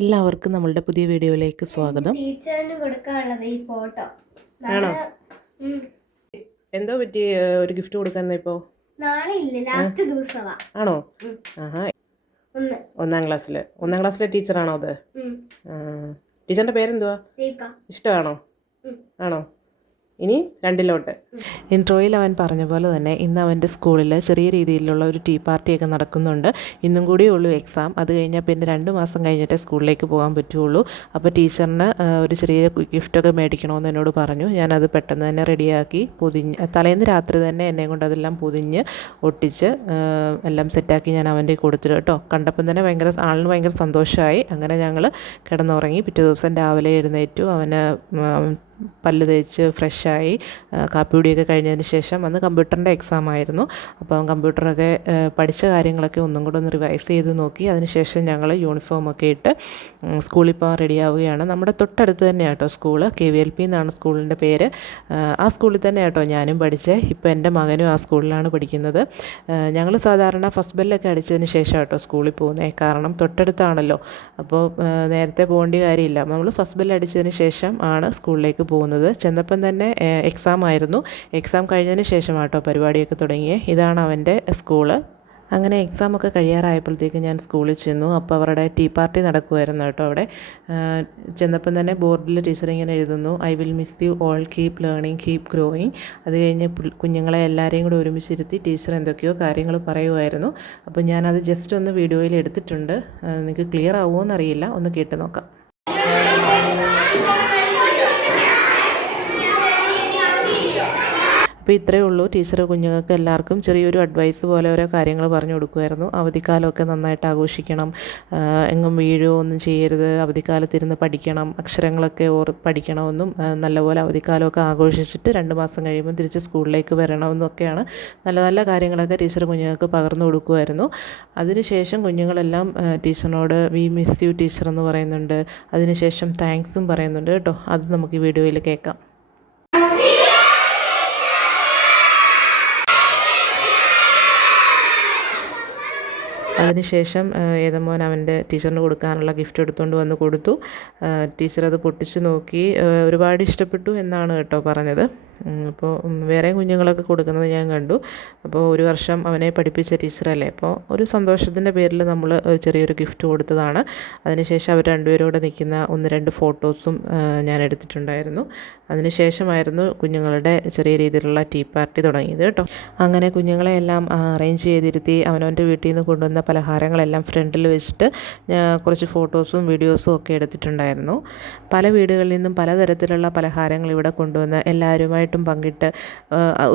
എല്ലാവർക്കും നമ്മളുടെ പുതിയ വീഡിയോയിലേക്ക് സ്വാഗതം. ടീച്ചറിന് കൊടുക്കാനുള്ളത് ഈ ഫോട്ടോ ആണോ? എന്തോ പറ്റി ഒരു ഗിഫ്റ്റ് കൊടുക്കാൻ ഇപ്പോ? നാളെ ഇല്ല, ലാസ്റ്റ് ദിവസമാ. ആണോ? ആഹാ. ഒന്നാം ക്ലാസ്സിലെ ടീച്ചറാണോ അത്? ടീച്ചറിന്റെ പേരെന്തുവാ? ഇഷ്ടമാണോ? ആണോ? ഇനി 2 ഇൻട്രോയിൽ അവൻ പറഞ്ഞ പോലെ തന്നെ ഇന്ന് അവൻ്റെ സ്കൂളിൽ ചെറിയ രീതിയിലുള്ള ഒരു ടീ പാർട്ടിയൊക്കെ നടക്കുന്നുണ്ട്. ഇന്നും കൂടിയേ ഉള്ളൂ എക്സാം. അത് കഴിഞ്ഞാൽ പിന്നെ 2 മാസം കഴിഞ്ഞിട്ടേ സ്കൂളിലേക്ക് പോകാൻ പറ്റുള്ളൂ. അപ്പോൾ ടീച്ചറിന് ഒരു ചെറിയ ഗിഫ്റ്റൊക്കെ മേടിക്കണമെന്ന് എന്നോട് പറഞ്ഞു. ഞാനത് പെട്ടെന്ന് തന്നെ റെഡിയാക്കി തലേന്ന് രാത്രി തന്നെ എന്നെ കൊണ്ട് അതെല്ലാം പൊതിഞ്ഞ് ഒട്ടിച്ച് എല്ലാം സെറ്റാക്കി ഞാൻ അവൻ്റെ കൊടുത്തിട്ട് കേട്ടോ. കണ്ടപ്പം തന്നെ ആളിന് ഭയങ്കര സന്തോഷമായി. അങ്ങനെ ഞങ്ങൾ കിടന്നുറങ്ങി. പിറ്റേ ദിവസം രാവിലെ എഴുന്നേറ്റു. അവന് പല്ല് തേച്ച് ഫ്രഷായി കാപ്പികുടിയൊക്കെ കഴിഞ്ഞതിന് ശേഷം അന്ന് കമ്പ്യൂട്ടറിൻ്റെ എക്സാം ആയിരുന്നു. അപ്പം കമ്പ്യൂട്ടറൊക്കെ പഠിച്ച കാര്യങ്ങളൊക്കെ ഒന്നും കൂടെ ഒന്ന് റിവൈസ് ചെയ്ത് നോക്കി. അതിനുശേഷം ഞങ്ങൾ യൂണിഫോമൊക്കെ ഇട്ട് സ്കൂളിൽ പോകാൻ റെഡിയാവുകയാണ്. നമ്മുടെ തൊട്ടടുത്ത് തന്നെയാണ് കേട്ടോ സ്കൂള്. KVLP എന്നാണ് സ്കൂളിൻ്റെ പേര്. ആ സ്കൂളിൽ തന്നെ കേട്ടോ ഞാനും പഠിച്ചത്. ഇപ്പോൾ എൻ്റെ മകനും ആ സ്കൂളിലാണ് പഠിക്കുന്നത്. ഞങ്ങൾ സാധാരണ ഫസ്റ്റ് ബെല്ലൊക്കെ അടിച്ചതിന് ശേഷം കേട്ടോ സ്കൂളിൽ പോകുന്നത്. കാരണം തൊട്ടടുത്താണല്ലോ. അപ്പോൾ നേരത്തെ പോകേണ്ട കാര്യമില്ല. നമ്മൾ ഫസ്റ്റ് ബെല്ല് അടിച്ചതിന് ശേഷം ആണ് സ്കൂളിലേക്ക് പോകുന്നത്. ചെന്നപ്പം തന്നെ എക്സാം ആയിരുന്നു. എക്സാം കഴിഞ്ഞതിന് ശേഷം കേട്ടോ പരിപാടിയൊക്കെ തുടങ്ങിയത്. ഇതാണ് അവൻ്റെ സ്കൂള്. അങ്ങനെ എക്സാമൊക്കെ കഴിയാറായപ്പോഴത്തേക്ക് ഞാൻ സ്കൂളിൽ ചെന്നു. അപ്പോൾ അവരുടെ ടീ പാർട്ടി നടക്കുമായിരുന്നു കേട്ടോ അവിടെ. ചെന്നപ്പം തന്നെ ബോർഡിൽ ടീച്ചർ ഇങ്ങനെ എഴുതുന്നു, "I will miss you all, keep learning, keep growing." അത് കഴിഞ്ഞ് കുഞ്ഞുങ്ങളെ എല്ലാവരെയും കൂടെ ഒരുമിച്ചിരുത്തി ടീച്ചർ എന്തൊക്കെയോ കാര്യങ്ങൾ പറയുമായിരുന്നു. അപ്പോൾ ഞാനത് ജസ്റ്റ് ഒന്ന് വീഡിയോയിൽ എടുത്തിട്ടുണ്ട്. നിങ്ങൾക്ക് ക്ലിയർ ആവുമോ എന്നറിയില്ല, ഒന്ന് കേട്ട് നോക്കാം. അപ്പോൾ ഇത്രയേ ഉള്ളൂ. ടീച്ചർ കുഞ്ഞുങ്ങൾക്ക് എല്ലാവർക്കും ചെറിയൊരു അഡ്വൈസ് പോലെ ഓരോ കാര്യങ്ങൾ പറഞ്ഞു കൊടുക്കുമായിരുന്നു. അവധിക്കാലമൊക്കെ നന്നായിട്ട് ആഘോഷിക്കണം, എങ്ങും വീഴുകയോ ഒന്നും ചെയ്യരുത്, അവധിക്കാലത്തിരുന്ന് പഠിക്കണം, അക്ഷരങ്ങളൊക്കെ പഠിക്കണമെന്നും നല്ലപോലെ അവധിക്കാലമൊക്കെ ആഘോഷിച്ചിട്ട് 2 മാസം കഴിയുമ്പോൾ തിരിച്ച് സ്കൂളിലേക്ക് വരണമെന്നൊക്കെയാണ് നല്ല നല്ല കാര്യങ്ങളൊക്കെ ടീച്ചർ കുഞ്ഞുങ്ങൾക്ക് പകർന്നു കൊടുക്കുമായിരുന്നു. അതിനുശേഷം കുഞ്ഞുങ്ങളെല്ലാം ടീച്ചറിനോട് "വി മിസ് യു ടീച്ചർ" എന്ന് പറയുന്നുണ്ട്. അതിനുശേഷം താങ്ക്സും പറയുന്നുണ്ട് കേട്ടോ. അത് നമുക്ക് ഈ വീഡിയോയിൽ കേൾക്കാം. അതിനുശേഷം ഏതമോൻ അവൻ്റെ ടീച്ചറിന് കൊടുക്കാനുള്ള ഗിഫ്റ്റ് എടുത്തുകൊണ്ട് വന്ന് കൊടുത്തു. ടീച്ചർ അത് പൊട്ടിച്ച് നോക്കി. ഒരുപാട് ഇഷ്ടപ്പെട്ടു എന്നാണ് കേട്ടോ പറഞ്ഞത്. അപ്പോൾ വേറെ കുഞ്ഞുങ്ങളൊക്കെ കൊടുക്കുന്നത് ഞാൻ കണ്ടു. അപ്പോൾ 1 വർഷം അവനെ പഠിപ്പിച്ച ടീച്ചറല്ലേ, അപ്പോൾ ഒരു സന്തോഷത്തിൻ്റെ പേരിൽ നമ്മൾ ചെറിയൊരു ഗിഫ്റ്റ് കൊടുത്തതാണ്. അതിനുശേഷം അവർ 2 പേരോടെ നിൽക്കുന്ന 1-2 ഫോട്ടോസും ഞാൻ എടുത്തിട്ടുണ്ടായിരുന്നു. അതിനുശേഷമായിരുന്നു കുഞ്ഞുങ്ങളുടെ ചെറിയ രീതിയിലുള്ള ടീ പാർട്ടി തുടങ്ങിയത് കേട്ടോ. അങ്ങനെ കുഞ്ഞുങ്ങളെ എല്ലാം അറേഞ്ച് ചെയ്തിരുത്തി അവനവൻ്റെ വീട്ടിൽ നിന്ന് കൊണ്ടുവന്ന പലഹാരങ്ങളെല്ലാം ഫ്രണ്ടിൽ വെച്ചിട്ട് കുറച്ച് ഫോട്ടോസും വീഡിയോസും ഒക്കെ എടുത്തിട്ടുണ്ടായിരുന്നു. പല വീടുകളിൽ നിന്നും പലതരത്തിലുള്ള പലഹാരങ്ങൾ ഇവിടെ കൊണ്ടുവന്ന് എല്ലാവരുമായിട്ടും പങ്കിട്ട്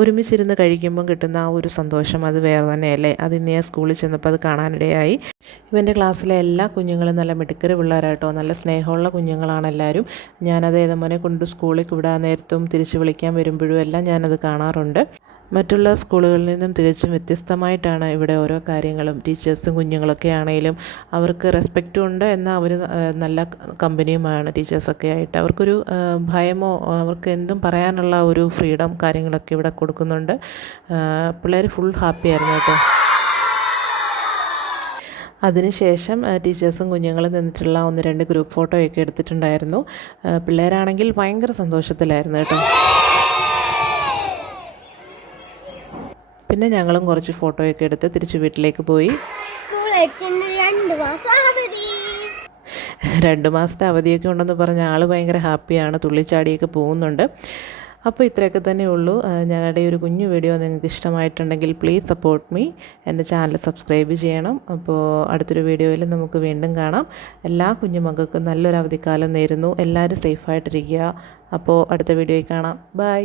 ഒരുമിച്ചിരുന്ന് കഴിക്കുമ്പം കിട്ടുന്ന ആ ഒരു സന്തോഷം അത് വേറെ തന്നെയല്ലേ. അത് ഇന്ന് ഞാൻ സ്കൂളിൽ ചെന്നപ്പോൾ അത് കാണാനിടയായി. ഇവൻ്റെ ക്ലാസ്സിലെ എല്ലാ കുഞ്ഞുങ്ങളും നല്ല മിടുക്കര് പിള്ളേരായിട്ടോ, നല്ല സ്നേഹമുള്ള കുഞ്ഞുങ്ങളാണ് എല്ലാവരും. ഞാനത് ഏതമോനെ കൊണ്ട് സ്കൂളിൽ വിടാൻ നേരത്തും തിരിച്ച് വിളിക്കാൻ വരുമ്പോഴും എല്ലാം ഞാനത് കാണാറുണ്ട്. മറ്റുള്ള സ്കൂളുകളിൽ നിന്നും തികച്ചും വ്യത്യസ്തമായിട്ടാണ് ഇവിടെ ഓരോ കാര്യങ്ങളും. ടീച്ചേഴ്സും കുഞ്ഞുങ്ങളൊക്കെ ആണെങ്കിലും അവർക്ക് റെസ്പെക്റ്റും ഉണ്ട്, എന്നാൽ അവർ നല്ല കമ്പനിയുമാണ് ടീച്ചേഴ്സൊക്കെ ആയിട്ട്. അവർക്കൊരു ഭയമോ അവർക്ക് എന്തും പറയാനുള്ള ഒരു ഫ്രീഡം കാര്യങ്ങളൊക്കെ ഇവിടെ കൊടുക്കുന്നുണ്ട്. പിള്ളേർ ഫുൾ ഹാപ്പി ആയിരുന്നു കേട്ടോ. അതിനുശേഷം ടീച്ചേഴ്സും കുഞ്ഞുങ്ങളും നിന്നിട്ടുള്ള 1-2 ഗ്രൂപ്പ് ഫോട്ടോയൊക്കെ എടുത്തിട്ടുണ്ടായിരുന്നു. പിള്ളേരാണെങ്കിൽ ഭയങ്കര സന്തോഷത്തിലായിരുന്നു കേട്ടോ. പിന്നെ ഞങ്ങളും കുറച്ച് ഫോട്ടോയൊക്കെ എടുത്ത് തിരിച്ച് വീട്ടിലേക്ക് പോയി. 2 മാസത്തെ അവധിയൊക്കെ ഉണ്ടെന്ന് പറഞ്ഞ ആൾ ഭയങ്കര ഹാപ്പിയാണ്, തുള്ളിച്ചാടിയൊക്കെ പോകുന്നുണ്ട്. അപ്പോൾ ഇത്രയൊക്കെ തന്നെ ഉള്ളൂ. ഞങ്ങളുടെ ഒരു കുഞ്ഞു വീഡിയോ നിങ്ങൾക്ക് ഇഷ്ടമായിട്ടുണ്ടെങ്കിൽ പ്ലീസ് സപ്പോർട്ട് മീ. എൻ്റെ ചാനൽ സബ്സ്ക്രൈബ് ചെയ്യണം. അപ്പോൾ അടുത്തൊരു വീഡിയോയിൽ നമുക്ക് വീണ്ടും കാണാം. എല്ലാ കുഞ്ഞുമക്കൾക്കും നല്ലൊരു അവധിക്കാലം നേരുന്നു. എല്ലാവരും സേഫായിട്ടിരിക്കുക. അപ്പോൾ അടുത്ത വീഡിയോയിൽ കാണാം. ബൈ.